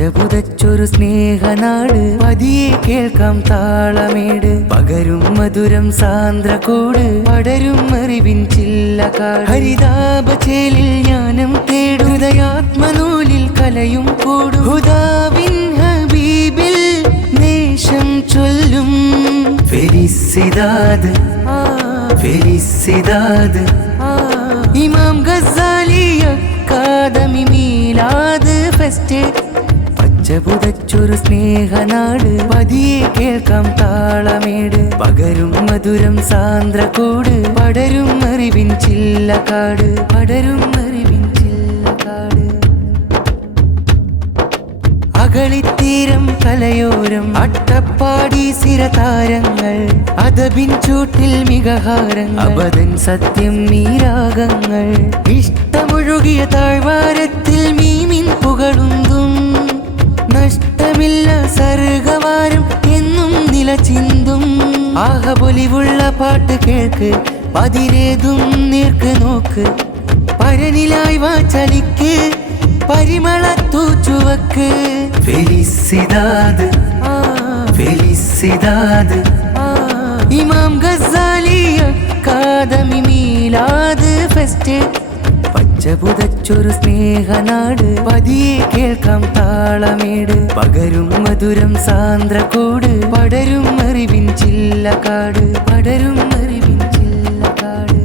പച്ചപുതച്ചൊരു സ്നേഹനാട് പതിയെ കേൾക്കാം താളമേട് പകരും മധുരം സാന്ദ്രകൂട് പടരും അറിവിൻ ചില്ലക്കാട് ഹരിതാപചേലിൽ ജ്ഞാനം തേടും ഹൃദയാത്മനൂലിൽ കലയും കൂടും ഹുദാവിൻ ഹബീബിൽ നേശം ചൊല്ലും ഫെലിസിദാദ് ഫെലിസിദാദ് ഇമാം ഗസാലി അക്കാദമി മീലാദ് ഫെസ്റ്റ് പച്ചപുതച്ചൊരു സ്നേഹനാട് പതിയെ കേൾക്കാം താളമേട് പകരും മധുരം സാന്ദ്രകൂട് പടരും അറിവിൻ ചില്ലക്കാട് പടരും അറിവിൻ ചില്ലക്കാട് അകളിത്തീരം കലയോരം അട്ടപ്പാടി സിരതാരങ്ങൾ അദബിൻ ചൂട്ടിൽ മികഹാരങ്ങൾ അബദൻ സത്യം നീരാഗങ്ങൾ ഇഷ്ടമൊഴുകിയ താഴ്വാരത്തിൽ മീമിൻ പുകളുന്തും നഷ്ടമില്ല സർഗവാരം എന്നും നിലചിന്തും ആഹപൊലിവുള്ള പാട്ട് കേൾക്ക് പതിരേതും നേർക്ക് നോക്ക് പരനിലായി വാചലിക്ക് പരിമളത്തു ചുവക്ക് ഫെലിസിദാദ് ഫെലിസിദാദ് ഇമാം ഗസാലി അക്കാദമി മീലാദ് ഫെസ്റ്റ് പച്ചപുതച്ചൊരു സ്നേഹനാട് പതിയെ കേൾക്കാം താളമേട് പകരും മധുരം സാന്ദ്രകൂട് പടരും അറിവിൻ ചില്ലക്കാട് പടരും അറിവിൻ ചില്ലക്കാട്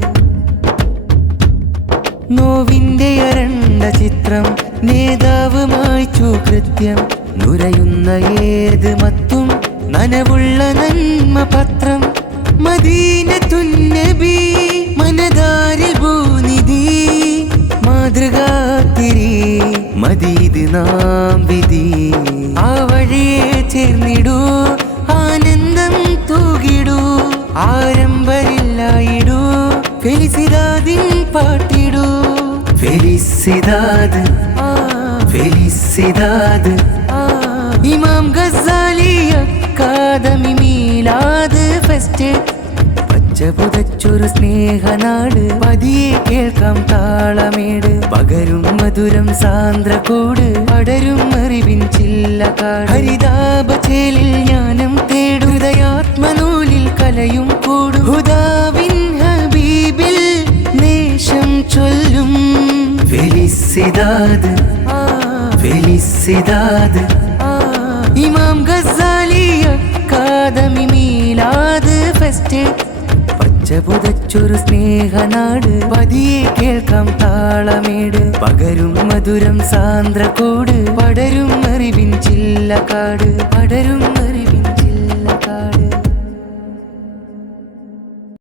നോവിന്റെ അരണ്ട ചിത്രം നേതാവ് മായ്ച്ചു കൃത്യം നുരയുന്ന ഏത് മത്തും നനവുള്ള നന്മ പത്രം മദീനത്തുന്നബി മനതാരിൽ ഭൂനിധി മാതൃകാത്തിരി മദീദ് നാം വിധി ആ വഴിയെ ചേർന്നിടൂ ആനന്ദം തൂകിടൂ ആരംഭരില്ലായിടൂ ഫെലിസിദാദിൻ പാട്ടിടൂ ഫെലിസിദാദ് ഫെലിസിദാദ് ഇമാം ഗസാലി അക്കാദമി മീലാദ് ഫെസ്റ്റ് പച്ചപുതച്ചൊരു സ്നേഹനാട് പതിയെ കേൾക്കാം താളമേട് പകരും മധുരം സാന്ദ്രകൂട് പടരും അറിവിൻ ചില്ലക്കാട് ഹരിതാപചേലിൽ ജ്ഞാനം തേടും ഹൃദയാത്മനൂലിൽ കലയും കൂടും ഹുദാവിൻ ഹബീബിൽ നേശം ചൊല്ലും ഫെലിസിദാദ് ഫെലിസിദാദ് ഇമാം ഗസാലി അക്കാദമി മീലാദ് ഫെസ്റ്റ് പച്ചപുതച്ചൊരു സ്നേഹനാട് പതിയെ കേൾക്കാം താളമേട് പകരും മധുരം സാന്ദ്രകൂട് പടരും അറിവിൻ ചില്ലക്കാട് പടരും